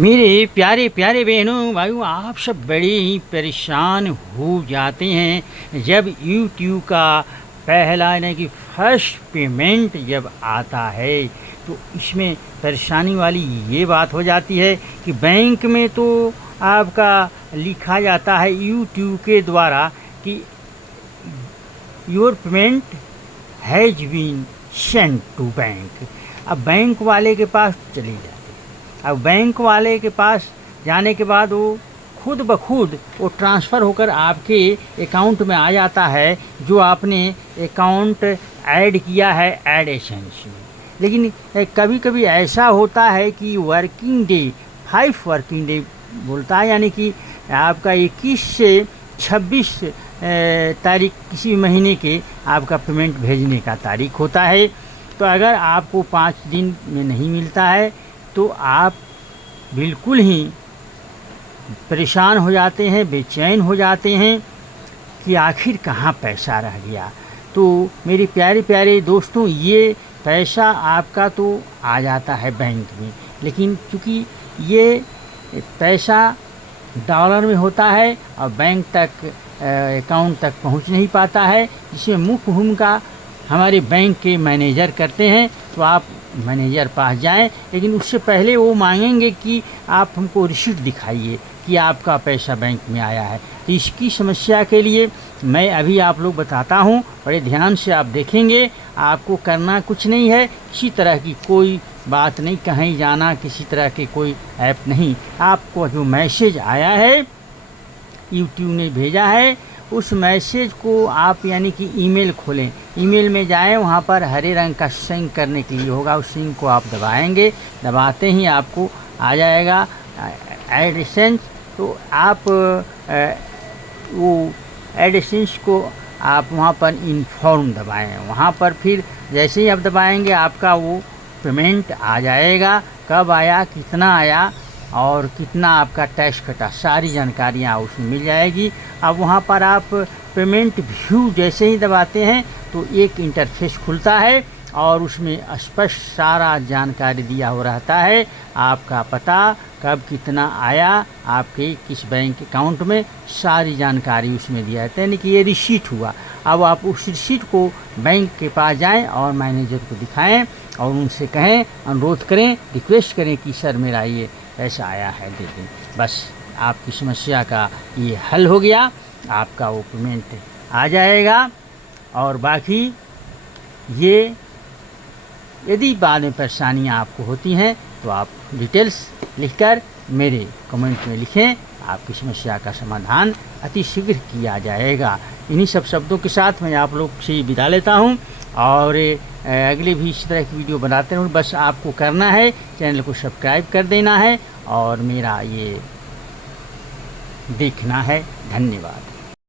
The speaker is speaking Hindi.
मेरे प्यारे प्यारे बहनों भाइयों, आप सब बड़े ही परेशान हो जाते हैं जब यूट्यूब का पहला यानी कि फर्स्ट पेमेंट जब आता है। तो इसमें परेशानी वाली ये बात हो जाती है कि बैंक में तो आपका लिखा जाता है यूट्यूब के द्वारा कि your payment has been sent to bank. अब बैंक वाले के पास चली जाती। अब बैंक वाले के पास जाने के बाद वो खुद ब खुद वो ट्रांसफ़र होकर आपके अकाउंट में आ जाता है, जो आपने अकाउंट ऐड किया है एडसेंस में। लेकिन कभी कभी ऐसा होता है कि वर्किंग डे 5 वर्किंग डे बोलता है, यानी कि आपका 21 से 26 तारीख किसी महीने के आपका पेमेंट भेजने का तारीख होता है। तो अगर आपको 5 दिन में नहीं मिलता है तो आप बिल्कुल ही परेशान हो जाते हैं, बेचैन हो जाते हैं कि आखिर कहाँ पैसा रह गया। तो मेरे प्यारे प्यारे दोस्तों, ये पैसा आपका तो आ जाता है बैंक में, लेकिन चूँकि ये पैसा डॉलर में होता है और बैंक तक अकाउंट तक पहुंच नहीं पाता है, जिसमें मुख्य भूमिका हमारे बैंक के मैनेजर करते हैं। तो आप मैनेजर पास जाएं, लेकिन उससे पहले वो मांगेंगे कि आप हमको रिसीट दिखाइए कि आपका पैसा बैंक में आया है। तो इसकी समस्या के लिए मैं अभी आप लोग बताता हूँ, बड़े ध्यान से आप देखेंगे। आपको करना कुछ नहीं है, किसी तरह की कोई बात नहीं, कहीं जाना, किसी तरह के कोई ऐप नहीं। आपको जो मैसेज आया है यूट्यूब ने भेजा है, उस मैसेज को आप यानी कि ईमेल खोलें, ईमेल में जाएं, वहाँ पर हरे रंग का सिंक करने के लिए होगा, उस सिंक को आप दबाएंगे। दबाते ही आपको आ जाएगा एडसेंस। तो आप वो एडसेंस को आप वहाँ पर इन्फॉर्म दबाएं, वहाँ पर फिर जैसे ही आप दबाएंगे आपका वो पेमेंट आ जाएगा। कब आया, कितना आया और कितना आपका टैक्स कटा, सारी जानकारियाँ उसमें मिल जाएगी। अब वहाँ पर आप पेमेंट व्यू जैसे ही दबाते हैं तो एक इंटरफेस खुलता है और उसमें स्पष्ट सारा जानकारी दिया हो रहता है। आपका पता, कब कितना आया, आपके किस बैंक अकाउंट में, सारी जानकारी उसमें दिया है, यानी कि ये रिसीट हुआ। अब आप उस रिसीट को बैंक के पास जाएं और मैनेजर को दिखाएं और उनसे कहें, अनुरोध करें, रिक्वेस्ट करें कि सर मेरा ये पैसा आया है, दे दें। बस आपकी समस्या का ये हल हो गया, आपका वो पेमेंट आ जाएगा। और बाकी ये यदि बाद में परेशानियाँ आपको होती हैं तो आप डिटेल्स लिखकर मेरे कमेंट में लिखें, आपकी समस्या का समाधान अति शीघ्र किया जाएगा। इन्हीं सब शब्दों के साथ मैं आप लोग से विदा लेता हूँ और अगले भी इस तरह की वीडियो बनाते रहूँ। बस आपको करना है, चैनल को सब्सक्राइब कर देना है और मेरा ये देखना है। धन्यवाद।